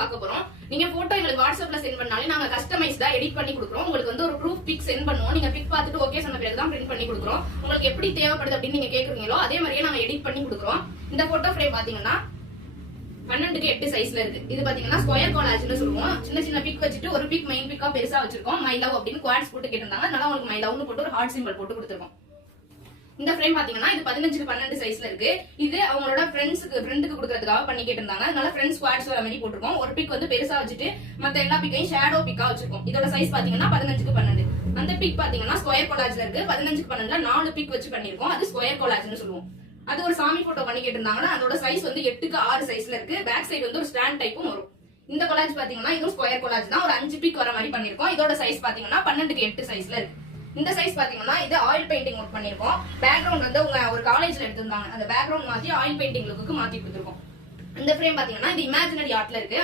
பார்க்க போறோம். நீங்க போட்டோ எங்களுக்கு வாட்ஸ்அப்ல சென்ட் பண்ணாலே நாங்க கஸ்டமைஸ்டா எடிட் பண்ணி கொடுக்குறோம். உங்களுக்கு வந்து ஒரு ப்ரூஃப் பிக் சென்ட் பண்ணுவோம். நீங்க பிக் பார்த்துட்டு ஓகே சொன்ன பிறகு தான் பிரிண்ட் பண்ணி கொடுக்குறோம். உங்களுக்கு எப்படி தேவைப்படுது அப்படின்னு நீங்க கேக்குறீங்களோ அதே மாதிரியே நாங்க எடிட் பண்ணி கொடுக்குறோம். இந்த போட்டோ ஃப்ரேம் பாத்தீங்கன்னா 12x8 சைஸ்ல இருக்கு. இது பாத்தீங்கன்னா ஸ்கொயர் கொலாஜ்னு சொல்லுவோம். சின்ன சின்ன பிக் வச்சுட்டு ஒரு பிக் மெயின் பிக்கா பெருசா வச்சிருக்கோம். மை லவ் அப்படின்னு குவாட்ஸ் போட்டு கேட்டிருந்தாங்க. அதனால உங்களுக்கு மை லவ்னு போட்டு ஒரு ஹார்ட் சிம்பிள் போட்டு கொடுத்துருக்கோம். இந்த ஃப்ரேம் பாத்தீங்கன்னா இது 15x12 சைஸ்ல இருக்கு. இது அவங்களோட ஃப்ரெண்டுக்கு கொடுக்கறதுக்காக பண்ணி கேட்டிருந்தாங்க. அதனால ஃப்ரெண்ட்ஸ் குவாட்ஸ் வர மாதிரி போட்டிருக்கோம். ஒரு பிக் வந்து பெருசா வச்சுட்டு மத்த எல்லா பிக்கையும் ஷேடோ பிக்கா வச்சிருக்கோம். இதோட சைஸ் பாத்தீங்கன்னா 15x12. அந்த பிக் பாத்தீங்கன்னா ஸ்கொயர் கொலாஜ்ல இருக்கு. 15x12ல 4 பிக் வச்சு பண்ணிருக்கோம். அது ஸ்கொயர் கொலாஜ்னு சொல்லுவோம். அது ஒரு சாமி போட்டோ பண்ணி கேட்டிருந்தாங்கன்னா அதோட சைஸ் வந்து 8x6 சைஸ்ல இருக்கு. பேக் சைடு வந்து ஒரு ஸ்டாண்ட் டைப்பும் வரும். இந்த கொலாஜ் பாத்தீங்கன்னா இதுவும் ஸ்கொயர் கொலாஜ் தான். ஒரு 5 பிக் வர மாதிரி பண்ணிருக்கோம். இதோட சைஸ் பாத்தீங்கன்னா 12x8 சைஸ்ல இருக்கு. இந்த சைஸ் பாத்தீங்கன்னா இது ஆயில் பெயிண்டிங் ஒர்க் பண்ணிருக்கோம். பேக்ரவுண்ட் வந்து உங்க ஒரு காலேஜ்ல எடுத்திருந்தாங்க. அந்த பேக்ரவுண்ட் மாத்தி ஆயில் பெயிண்டிங் லுக்கு மாத்தி கொடுத்துருக்கோம். இந்த ஃப்ரேம் பாத்தீங்கன்னா இது இமேஜினரி ஆர்ட்ல இருக்கு.